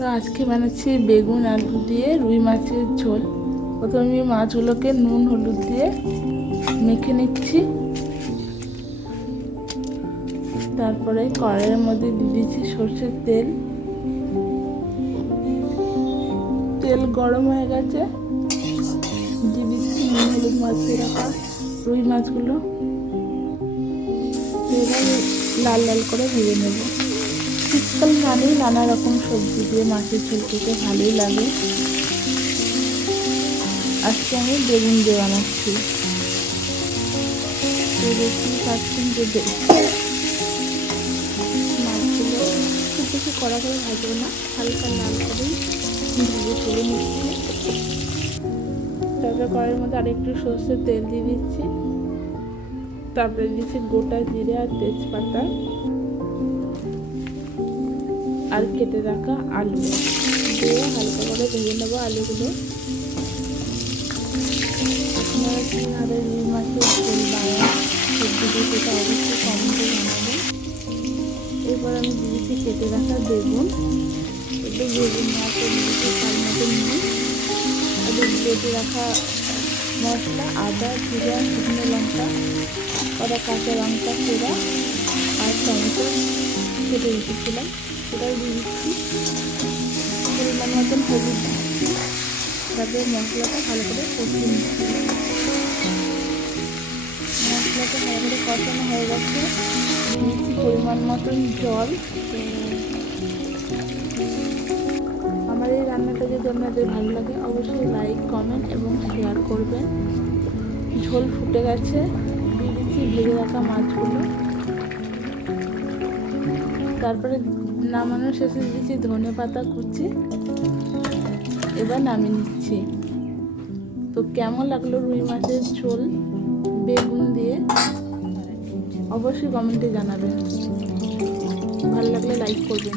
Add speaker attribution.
Speaker 1: তো আজকে বানাচ্ছি বেগুন আলু দিয়ে রুই মাছের ঝোল। প্রথমে মাছগুলোকে নুন, হলুদ দিয়ে মেখে নিচ্ছি। তারপরে কড়াইয়ের মধ্যে দিয়ে দিচ্ছি সর্ষের তেল। তেল গরম হয়ে গেছে। দিয়ে দিচ্ছি নুন, হলুদ মাছে রাখা রুই মাছগুলো। লাল লাল করে ভেজে নেব। শীতকাল মানেই নানা রকম সবজি দিয়ে মাছের ঝোল খেতে ভালোই লাগে। আজকে আমি বেগুন দিয়ে বানাচ্ছি। তো দেখতেই পাচ্ছেন যে মাছগুলো খুব বেশি কড়া করে ভাজবো না, হালকা লাল করেই ভেজে তুলে নিচ্ছি। তারপরে কড়াইয়ের মধ্যে আরেকটু সর্ষের তেল দিয়ে দিচ্ছি। তারপরে দিচ্ছি গোটা জিরে আর তেজপাতা। আর কেটে রাখা আলু। দিয়ে হালকা করে ভেজে নেব আলুগুলো। রুই মাছের সেটা এরপর আমি দিয়েছি কেটে রাখা বেগুন। একটু বেগুন মতো নিয়ে। কেটে রাখা মশলা, আদা, জিরা, শুকনো লঙ্কা কটা কাঁচা লঙ্কা সেরা আর টমেটো কেটে রেখেছিলাম। সেটাও দিয়ে দিচ্ছি। পরিমাণ মতন হলুদ দিচ্ছি। তারপরে মশলাটা ভালো করে কষিয়ে নিচ্ছি। মশলাটা ভালো করে কষানো হয়ে গেছে। দিয়ে দিচ্ছি পরিমাণ মতন জল। আমার এই রান্নাটা যদি আপনাদের ভালো লাগে, অবশ্যই লাইক কমেন্ট এবং শেয়ার করবেন। ঝোল ফুটে গেছে। দিয়ে দিচ্ছি ভেজে রাখা মাছগুলো। তারপরে নামানোর শেষে দিচ্ছি ধনে পাতা কুচি। এবার নামিয়ে নিচ্ছি। তো কেমন লাগল রুই মাছের ঝোল বেগুন দিয়ে? অবশ্যই কমেন্টে জানাবেন। ভালো লাগলে লাইক করবেন।